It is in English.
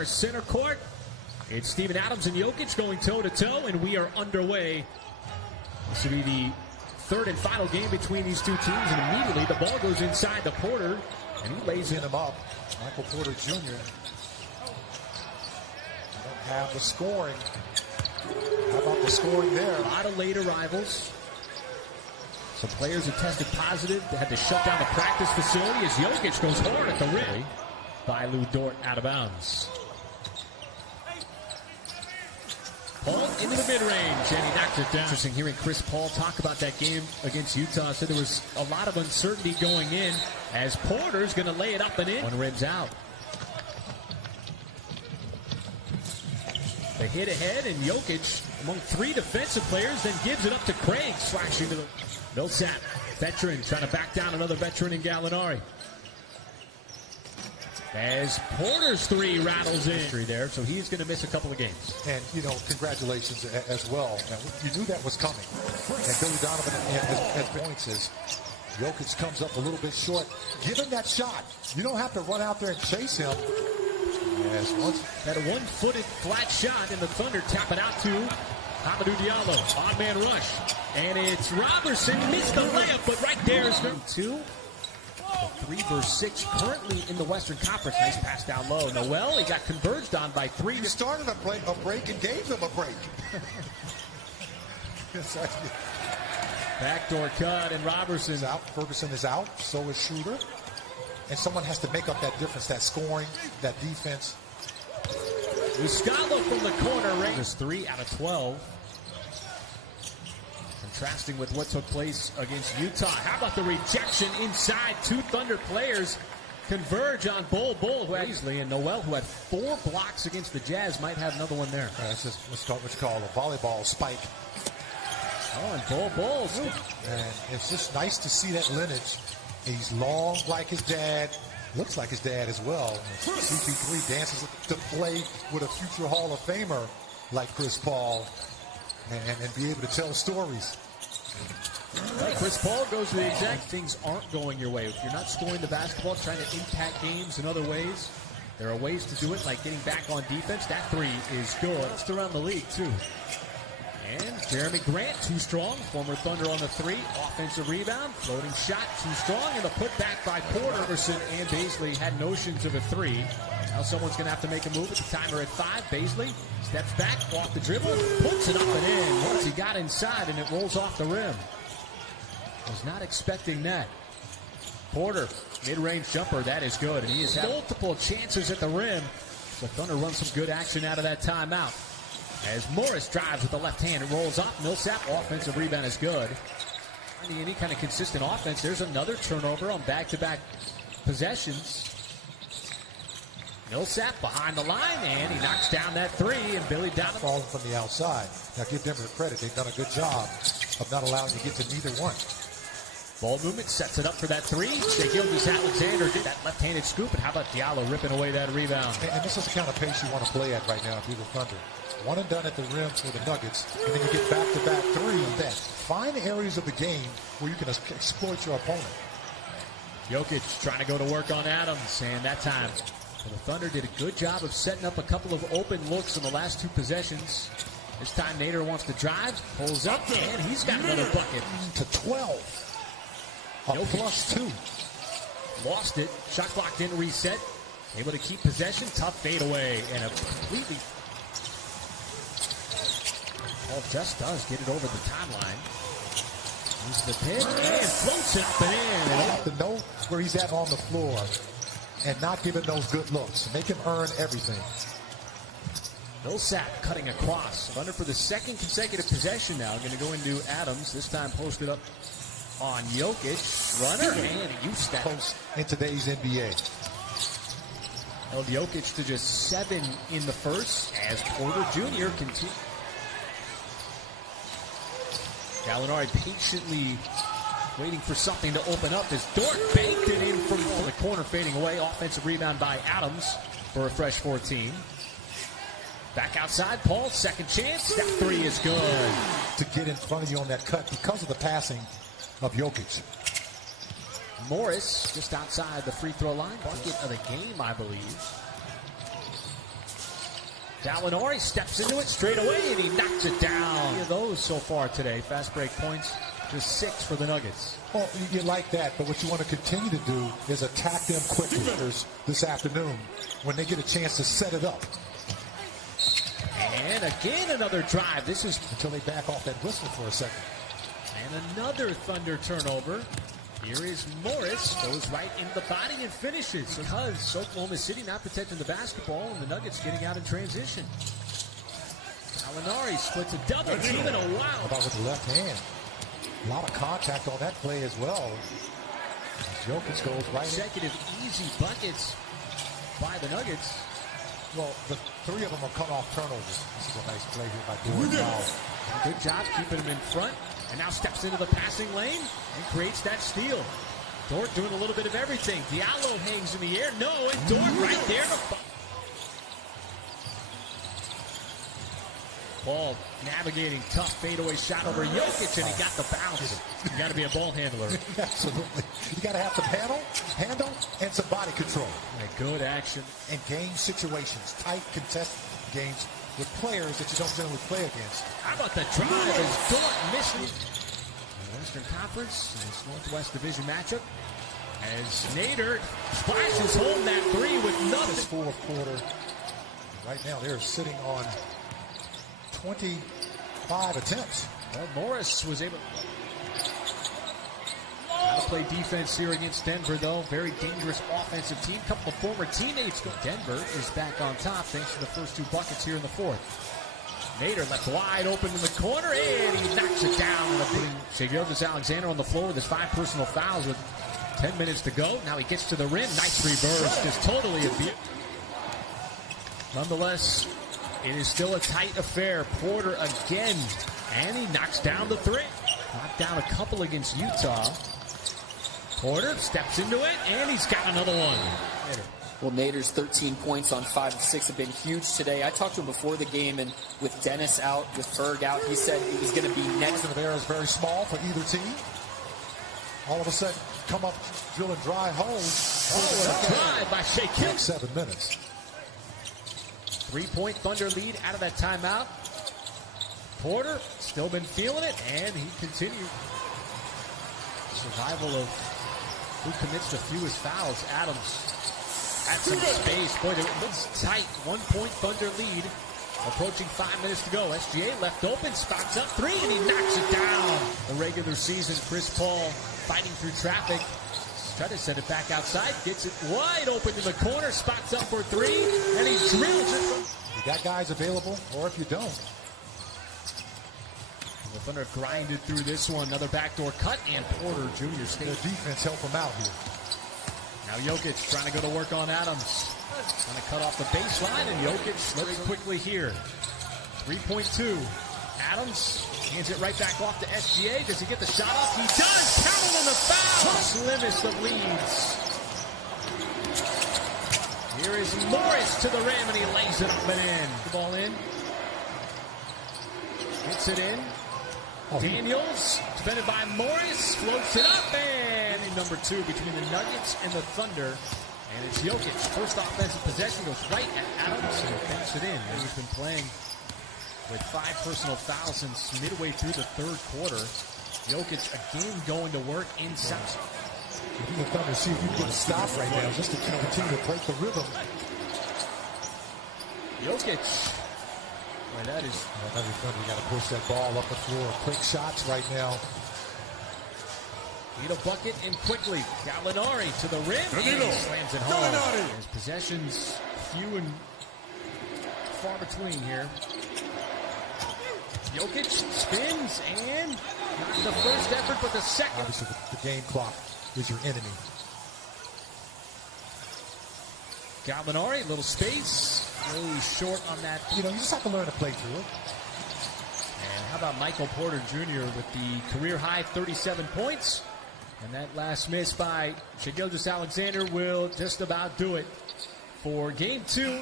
our center court. It's Steven Adams and Jokic going toe-to-toe, and we are underway. This will be the third and final game between these two teams, and immediately the ball goes inside to Porter, and he lays him up. Michael Porter Jr. don't have the scoring. How about the scoring there? A lot of late arrivals. Some players have tested positive. They had to shut down the practice facility as Jokic goes hard at the rim. By Lou Dort out of bounds. Paul into the mid-range, and he knocked it down. Interesting hearing Chris Paul talk about that game against Utah. Said there was a lot of uncertainty going in as Porter's going to lay it up and in. One rim's out. They hit ahead, and Jokic, among three defensive players, then gives it up to Craig, slashing to the Millsap. Veteran trying to back down another veteran in Gallinari. As Porter's three rattles in there, so he's going to miss a couple of games. And, you know, congratulations as well. Now, you knew that was coming. And Billy Donovan at points as Jokic comes up a little bit short. Give him that shot. You don't have to run out there and chase him. As once had a one-footed flat shot, and the Thunder tap it out to Hamidou Diallo. Odd-man rush. And it's Robertson. Missed the layup, but right there is number two. 3 versus 6 currently in the Western Conference. Nice pass down low. Noel, he got converged on by 3. You started a break and gave them a break. Backdoor cut, and Robertson's out. Ferguson is out. So is Schroeder. And someone has to make up that difference, that scoring, that defense. Muscala from the corner. Rangers 3 out of 12. Contrasting with what took place against Utah. How about the rejection inside? Two Thunder players converge on Bol, who had Weasley, and Noel, who had 4 blocks against the Jazz, might have another one there. That's just what's called a volleyball spike. Oh, and Bol. And it's just nice to see that lineage. He's long like his dad. Looks like his dad as well. CP3 dances to play with a future Hall of Famer like Chris Paul and be able to tell stories. Right, Chris Paul goes to the exact things aren't going your way. If you're not scoring the basketball, trying to impact games in other ways, there are ways to do it, like getting back on defense. That 3 is good. It's around the league, too. And Jeremy Grant, too strong. Former Thunder on the 3. Offensive rebound. Floating shot, too strong. And the putback by Porter. Iverson and Baisley had notions of a 3. Now someone's going to have to make a move with the timer at 5. Baisley steps back, off the dribble, puts it up and in. Once he got inside, and it rolls off the rim. Was not expecting that. Porter, mid-range jumper, that is good. And he has had multiple chances at the rim. The Thunder run some good action out of that timeout. As Morris drives with the left hand, it rolls off. Millsap, offensive rebound is good. Finding any kind of consistent offense, there's another turnover on back-to-back possessions. Millsap behind the line, and he knocks down that 3, and Billy Donovan falling from the outside. Now give Denver the credit. They've done a good job of not allowing you to get to neither one. Ball movement sets it up for that 3. Shai Gilgeous-Alexander did that left-handed scoop, and how about Diallo ripping away that rebound? And this is the kind of pace you want to play at right now if you're the Thunder. One and done at the rim for the Nuggets, and then you get back-to-back 3. Find areas of the game where you can exploit your opponent. Jokic trying to go to work on Adams, and that time the Thunder did a good job of setting up a couple of open looks in the last 2 possessions. This time Nader wants to drive, pulls up, and he's got another bucket. To 12. A +2. Lost it. Shot clock didn't reset. Able to keep possession. Tough fadeaway, and a completely... Paul just does get it over the timeline. Uses the pin and floats it up and in. You have to know where he's at on the floor and not give him those good looks. Make him earn everything. Millsap cutting across. Thunder for the second consecutive possession now. Going to go into Adams. This time posted up on Jokic. Runner, and he used that. Post in today's NBA. Held Jokic to just 7 in the first as Porter Jr. continues. Gallinari patiently waiting for something to open up as Dort banked it in from the corner, fading away. Offensive rebound by Adams for a fresh 14. Back outside, Paul, second chance. That 3 is good. To get in front of you on that cut because of the passing of Jokic. Morris just outside the free throw line. Bucket of the game, I believe. Gallinari steps into it straight away, and he knocks it down. Those so far today, fast break points, just 6 for the Nuggets. Well, you like that, but what you want to continue to do is attack them quickly this afternoon when they get a chance to set it up. And again, another drive. This is until they back off that whistle for a second. And another Thunder turnover. Here is Morris, goes right in the body and finishes. Because Oklahoma City not protecting the basketball and the Nuggets getting out in transition. Gallinari splits a double team in a while. How about with the left hand? A lot of contact on that play as well. Jokic goes right in. Consecutive easy buckets by the Nuggets. Well, the 3 of them have come off turnovers. This is a nice play here by Dort. Good job keeping him in front. And now steps into the passing lane and creates that steal. Dort doing a little bit of everything. Diallo hangs in the air. No, and Dort right there. Paul navigating tough fadeaway shot over Jokic, and he got the bounce. You got to be a ball handler. Absolutely. You got to have some handle, and some body control. Good action. In game situations, tight contested games with players that you don't generally play against. How about the drive as Dort missing? The Western Conference, this Northwest Division matchup, as Nader splashes home that 3 with nothing. This fourth quarter, right now they're sitting on 25 attempts. Well, Morris was able to play defense here against Denver, though. Very dangerous offensive team. Couple of former teammates. Denver is back on top thanks to the first 2 buckets here in the fourth. Nader left wide open in the corner, and he knocks it down. Shai Gilgeous-Alexander on the floor with his 5 personal fouls with 10 minutes to go. Now he gets to the rim. Nice reverse. Just totally abused. Nonetheless, it is still a tight affair. Porter again, and he knocks down the 3. Knocked down a couple against Utah. Porter steps into it, and he's got another one. Well, Nader's 13 points on 5 of 6 have been huge today. I talked to him before the game, and with Dennis out, with Ferg out, he said it was going to be next. The area is very small for either team. All of a sudden, come up, drill and dry holes. Oh, a drive by Shai Gilgeous. 7 minutes. 3-point Thunder lead out of that timeout. Porter still been feeling it, and he continued. Survival of who commits the fewest fouls. Adams at some space. Boy, it looks tight. 1-point Thunder lead. Approaching 5 minutes to go. SGA left open, spots up 3, and he knocks it down. The regular season, Chris Paul fighting through traffic. Try to send it back outside. Gets it wide open in the corner. Spots up for 3, and he drills it. You got guys available, or if you don't. The Thunder have grinded through this one. Another backdoor cut, and Porter Jr. stays. Their defense help them out here. Now Jokic trying to go to work on Adams. Trying to cut off the baseline, and Jokic slips quickly here. 3.2. Adams hands it right back off to SGA. Does he get the shot off? He does! Counting on the foul! Slimmest of leads. Here is Morris to the rim, and he lays it up and in. The ball in. Gets it in. Daniels, defended by Morris, floats it up, and number 2 between the Nuggets and the Thunder. And it's Jokic. First offensive possession goes right at Adams, and banks it in. And he's been playing with 5 personal fouls since midway through the 3rd quarter. Jokic again going to work inside. If you the Thunder see if you can get a stop right now, just to continue to break the rhythm. Jokic. Well, that is another Thunder. You got to push that ball up the floor. Quick shots right now. Need a bucket and quickly. Gallinari to the rim. And he slams it home. His possessions few and far between here. Jokic spins and not the first effort, but the second. Obviously, the game clock is your enemy. Gallinari, little space. Really short on that. You know, you just have to learn to play through it. And how about Michael Porter Jr. with the career-high 37 points? And that last miss by Shai Gilgeous-Alexander will just about do it for Game 2.